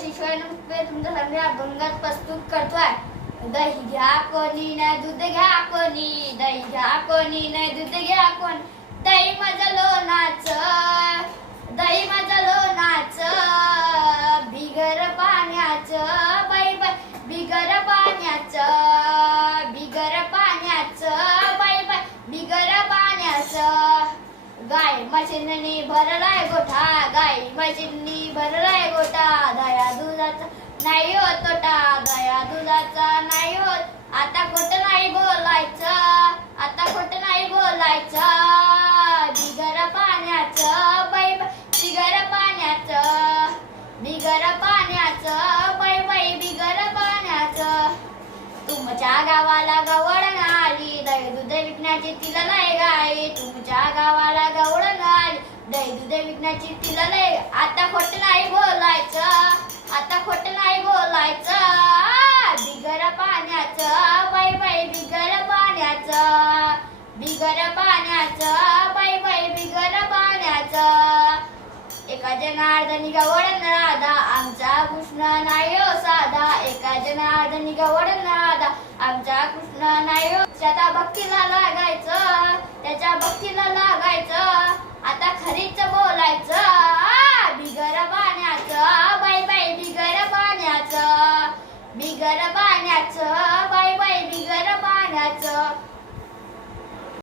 शिशवाय नमस्ते तुमचा सगळ्या अभंगात प्रस्तुत करतोय. दही घ्या कोणी नाही दूध घ्या कोणी, दही घ्या कोणी नाही दूध घ्या कोणी. दही माझं लोणाचं, दही माझं लोणाचं, बिगर पाण्याचं बाई बाई, बिगर पाण्याचं, बिगर पाण्याचं बाई बाई, बिगर पाण्याचं. गाय म्हशींनी भरलाय गोठा, गाय म्हशींनी भरलाय गोठा. दया दुधाचा नाही होत तोटा, दया दुधाचा नाही होत. आता खोटं नाही बोलायचं, आता खोटं नाही बोलायचं. बिगर पाण्याचं बाई बाई, बिगर पाण्याचं, बिगर पाण्याचं बाई बाई, बिगर पाण्याचं. तुमच्या गावाला गवळण आली, दही दूध विकण्याची तिला लय गाई. तुमच्या गावाला गवळण आली, दही दूध विकण्याची तिला लय. आता खोटं नाही बोलायचं, आता खोटं नाही बोलायचं. बिगर पाण्याचं बाई बाई, बिगर पाण्याचं, बिगर पाण्याचं बाई बाई, बिगर पाण्याचं. एका जनार्दनी गवळण राधा, आमचा कृष्ण नाही हो साधा. एका जनार्दनी गवळण राधा, आमचा कृष्ण नाही हो. त्याच्या भक्तीला लागायचं, त्याच्या भक्तीला लागायचं. आता खरीच बोलायचं.